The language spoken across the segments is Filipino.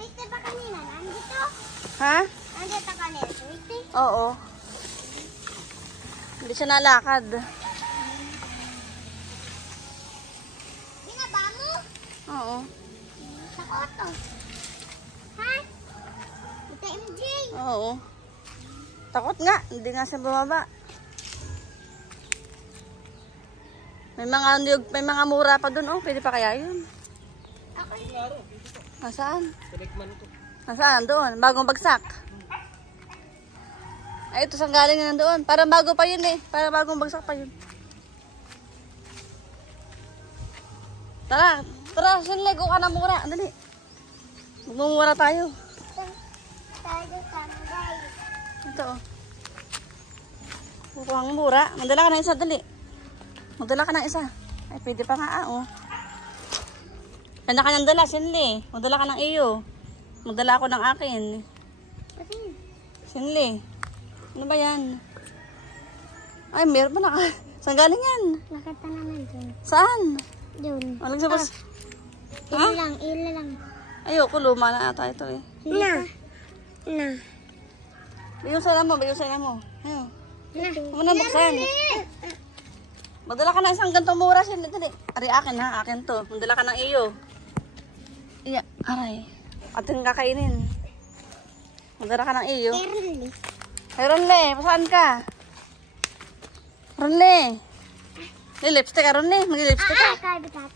Sweetie ba kanina? Nandito? Ha? Nandito kanina, sweetie? Oo. Hindi siya nalakad. Binaba mo? Oo. Sa koto. Ha? Ito MJ. Oo. Takot nga. Hindi nga siya bumaba. May mga mura pa dun, oh. Pwede pa kaya yun? Ako. Nasaan? Nasaan? Doon. Bagong bagsak. Ay, ito saan galing na nandoon. Parang bago pa yun eh. Parang bagong bagsak pa yun. Tara. Tara, sinlego ka na mura. Dali. Magmumura tayo. Tayo sanday. Ito, oh. Kukuhang mura. Magdala ka ng isa, dali. Magdala ka ng isa. Ay, pwede pa nga, oh. Kanya ka ng dala, Sinli. Magdala ka ng iyo. Magdala ako ng akin. Sinli. Ano ba yan? Ay, meron pa na. Saan galing yan? Nakita naman dun. Saan? Dun. Walang sabas. Ila lang. Ayoko, luma na ata ito eh. Na. Biyusan mo. Ayaw. Huwag mo na buksan. Magdala ka ng isang gantong mura, Sinli. Dali. Ari, akin ha. Akin to. Magdala ka ng iyo. Iya, aray. Ating kakainin. Magdala ka ng iyo. Ay, Ronle, pasaan ka? Ronle. May lipstick ka, Ronle. Mag-lipstick ka. Kabitat.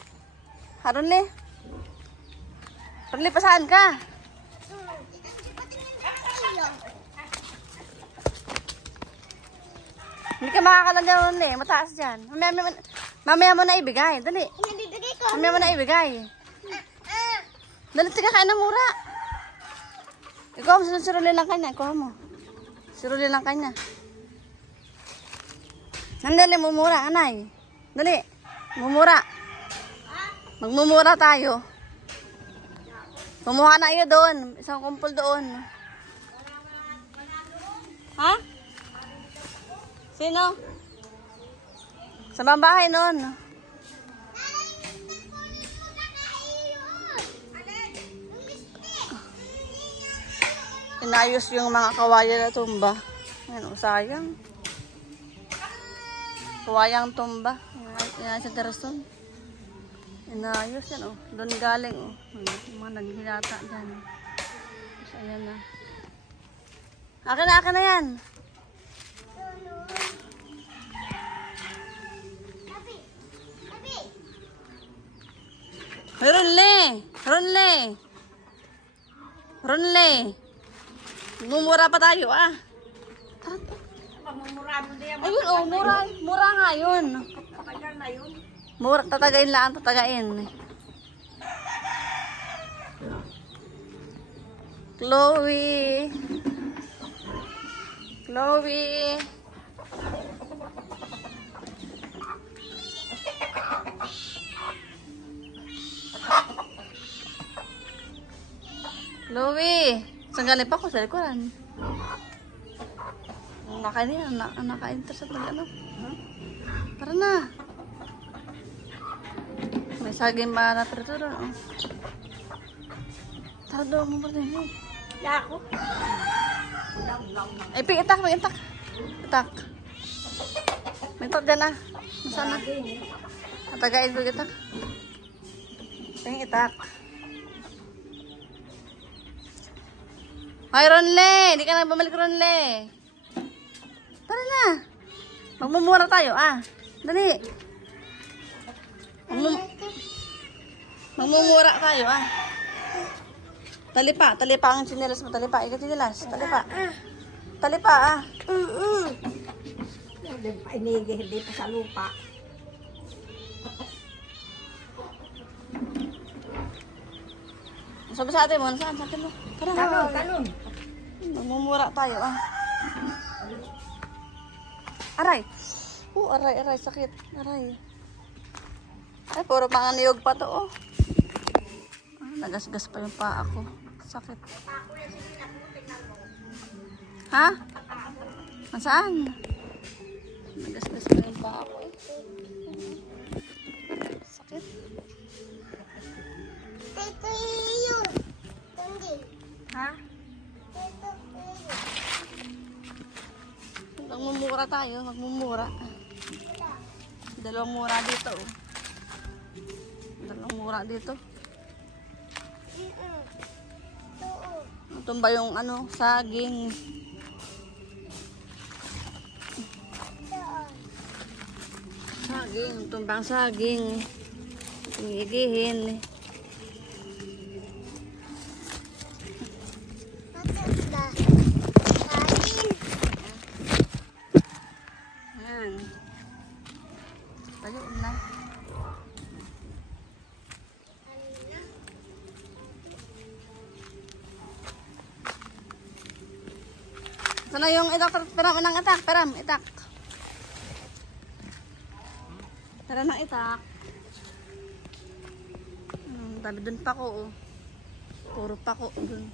Ha, Ronle? Ronle, pasaan ka? Hindi ka makakalagay, Ronle. Mataas dyan. Mamaya mo na ibigay. Dali. Nabibigay ko. Mamaya mo na ibigay. Dali, tiga kain ng mura. Ikaw, si Ronle lang kanya. Ikuha mo. Si Ronle lang kanya. Nandali, mumura, anay. Dali, mumura. Magmumura tayo. Kumuha na iyo doon. Isang kumpol doon. Ha? Sino? Sa bahay noon. Inayos yung mga kawayan na tumba. Ayan, sayang. Kawayang tumba. Ayan sa terason. Inayos yan, oh. Doon galing, oh. Mga naghilata dyan. So, ayan na. Akin na yan. Hey, Ronle. Mumura pa tayo, ah. Ayun, oh, mura nga yun. Mura, tatagain lang, tatagain. Chloe. Saan galing pa ako sa likuran? Naka-enter sa pag ano. Tara na. May saging ba na pero doon, oh. Tara doon mo pa rin, eh. Yako. Ay, itak. Itak. May itak dyan, ah. Nasaan na? Natagain ko itak. Itak. Ay, Ronle! Hindi ka na bumalik, Ronle. Tara na. Magmumura tayo, ah. Dali. Magmumura tayo, ah. Talipa ang sinilas mo. Talipa, ah. Hindi pa sa lupa. Sabi sa atin mo, saan sa atin mo? Tara. Talon. Magmumura tayo, ah. Aray. Aray, sakit. Aray. Ay, puro mga niyog pa to, oh. Nagasgas pa yung paa ko. Sakit. Ha? Saan? Nagasgas pa yung paa ko, eh. Sakit. Ito yun. Hindi. Mura tayo, magmumura. Dalawang mura dito. Oh. Dalawang mura dito. Ito ba yung ano, saging? Saging, tumbang saging. Tingigihin. Ayan. Tayo na. Sana yung itak, peram ng itak, peram, itak. Tara ng itak. Tabi dun pa ko, oh. Puro pa ko dun.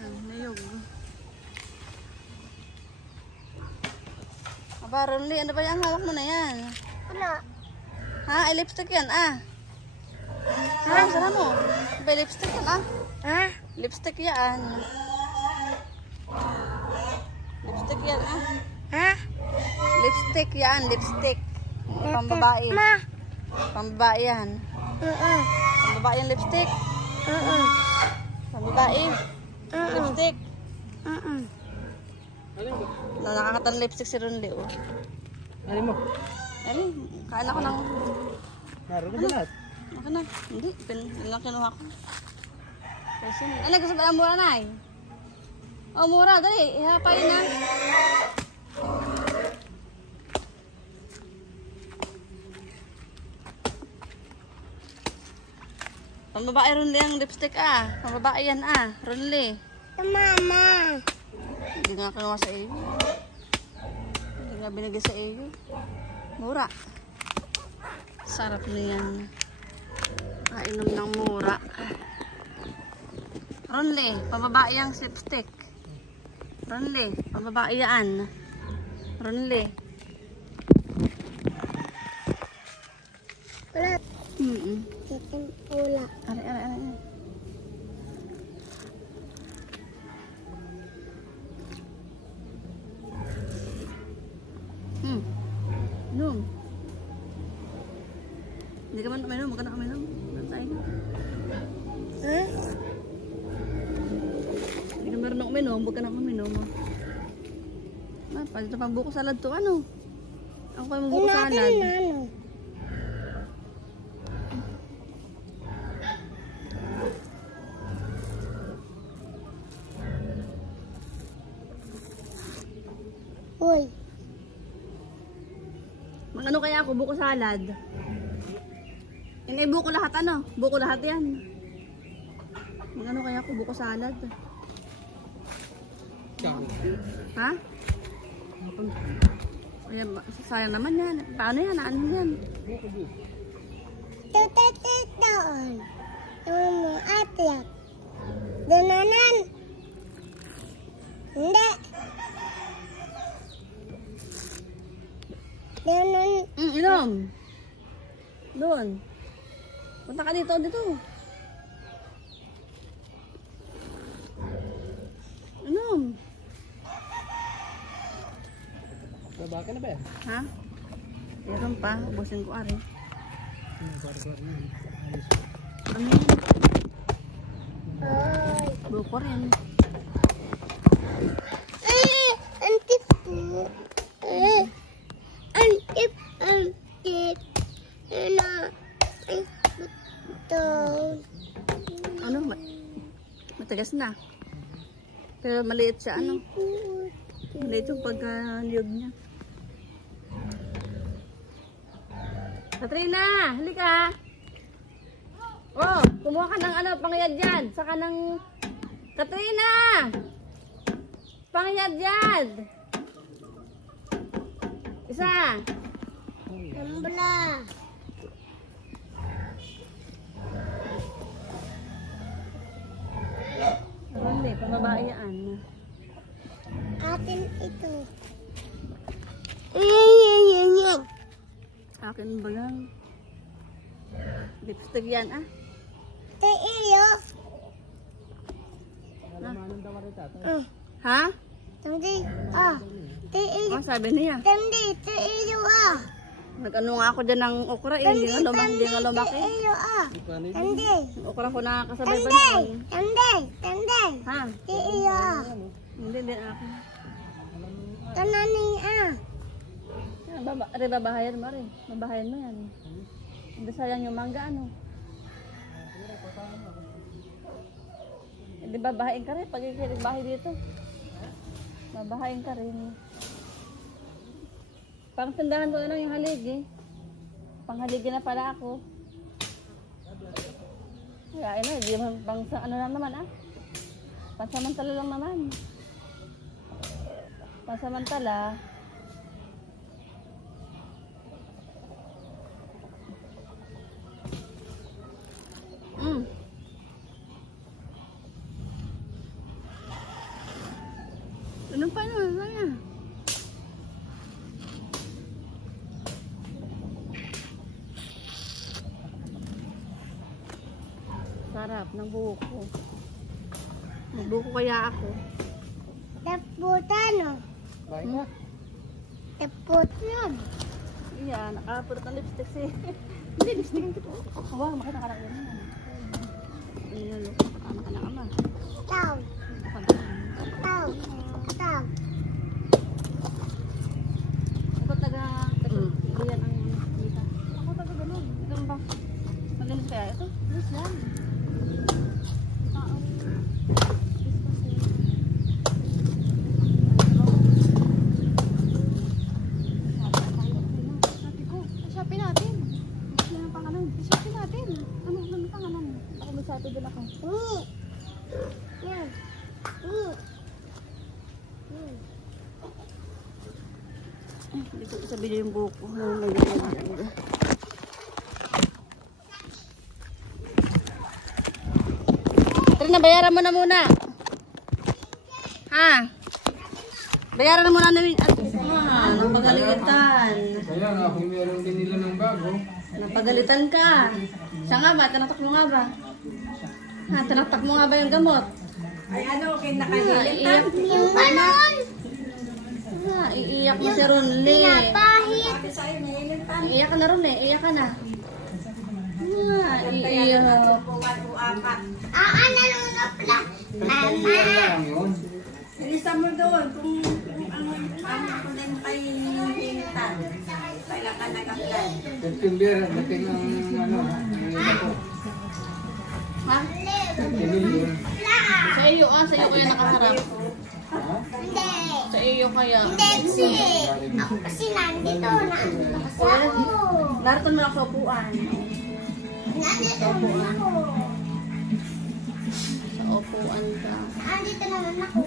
Ayan, nayog. Aba, Ronly, ano ba yan? Hawak mo na yan. Wala. Ha? Ay, lipstick yan, ah. Sana mo. Ba, lipstick yan, ah. Ha? Lipstick yan. Lipstick yan, ah. Ha? Lipstick yan, lipstick. Pambabae. Ma. Pambabae yan. Pambabae yung lipstick. Pambabae. Lipstick. Nakakatan lipstick si Ronly, oh. Ano mo? Ay, kain ako ng... Naroon ka ba lahat? Ako na. Hindi, lang kinuha ko. Kasi, ano, gusto ba ang mura na eh? Oh, mura, dali. Ihapay na. Pambabae Ronly ang lipstick, ah. Pambabae yan, ah. Ronly. Mama. Hindi nga kinuha sa iyo. Hindi nga binigay sa iyo. Mura. Sarap niyan. Kainom ng mura. Ronly, pambabae ang lipstick. Ronly, pambabae yan. Ronly. Wala. Wala. Are. Inom. Hindi ka man uminom, huwag ka na uminom. Bantay na. Ha? Hindi ka marunong uminom, huwag ka na uminom. Pwede ito pang buko salad to, ano? Ako kayo mag buko salad. Uy. Ano kaya ako, buko salad? Yan ay buko lahat, ano? Buko lahat yan. Ano kaya ako, buko salad? Ha? Ayan, sayang naman yan. Paano yan? Ano yan? Doon. Yung mo atlet. Dananan. Hindi. Danan. Inom. Doon. Punta ka dito, dito. Inom. Baba ka na ba yan? Ha? Meron pa. Ubusin ko, ari. Ano yan? Ay. Buko rin. Antip po. Antip. Ito. Ano? Matagas na. Pero maliit siya, ano? Maliit yung pagka-niyog niya. Katrina, halika. Oh, kumuha ka ng ano, pangyad dyan. Saka ng... Katrina! Pangyad dyan! Isa! Tambla. Hindi, pambabae yan. Atin ito. Akin ba yan? Lipstick yan, ah. Iyo. Alamanan daw ka rin tata. Ha? Tangdi. Te iyo. Oh, sabi niya. Tandi, te iyo ah. Nag-ano nga ako dyan ng okra eh. Hindi nga lumaki. Te iyo ah. Tandi. Okra ko nakakasabay pa Tandi. noon. Tandi. Tandi. Ha? Te iyo ah. Hindi din akin. Tanani ah. Babahayan mo rin. Babahayan mo yan. Hindi sayang yung mangga ano. Hindi babahain ka rin. Pag bahay dito. Babahain ka rin. Pang tindahan ko na lang yung haligi. Panghaligi na pala ako. Kaya na, di man pang ano lang naman ah. Pansamantala lang naman. Pansamantala. Ano pa naman? Ano? Sarap ng buko. Magbuko kaya ako. Taputan oh. Baik na. Taputan. Iya, nakapurot ng lipstick si. Hindi, lipstickan kita. Wow, makita ka lang yan. Ayan, nakakama ka na ama. Tao. Tao. Tao. Ako taga iyan ang kita. Ako taga ganun. Ganun ba? Malinis kaya ito? Yes yan. Isapin natin. Ano ang pangalan? Isapin natin. Ano ang pangalan? Ako may sabi din ako. Ni. Yan. Ni. Hindi ko sabihin yung buko. Trina, bayaran mo na muna. Ha? Bayaran na muna namin. Napagalitan. Kaya nga, kung meron din nila ng bago. Napagalitan ka. Siya nga ba? Tinatak mo nga ba? Ha? Tinatak mo nga ba yung gamot? Ay ano, kinakalitan. Iiyak. Yung ganon. Ha? Iiyak mo si Ronly. Pinapahit. Ate sa'yo, nahilitan. Iiyak ka na Ronly. Iiyak ka na. Ha? Iiyak. Puwan o apat. Nalunok na. Mama. Lang yun. Ilisa mo doon kung ano kung din kay nahilitan. Kailan ka nag-apply. September, dating ang ano, yung ako. Ha? September. Sa iyo, sa iyo kaya nakaharap. Ha? Hindi. Sa iyo kaya. Hindi kasi. Ako kasi nandito. Nandito kasi ako. Narito mo lang sa upuan. Nandito naman ako. Sa upuan ka. Nandito naman ako.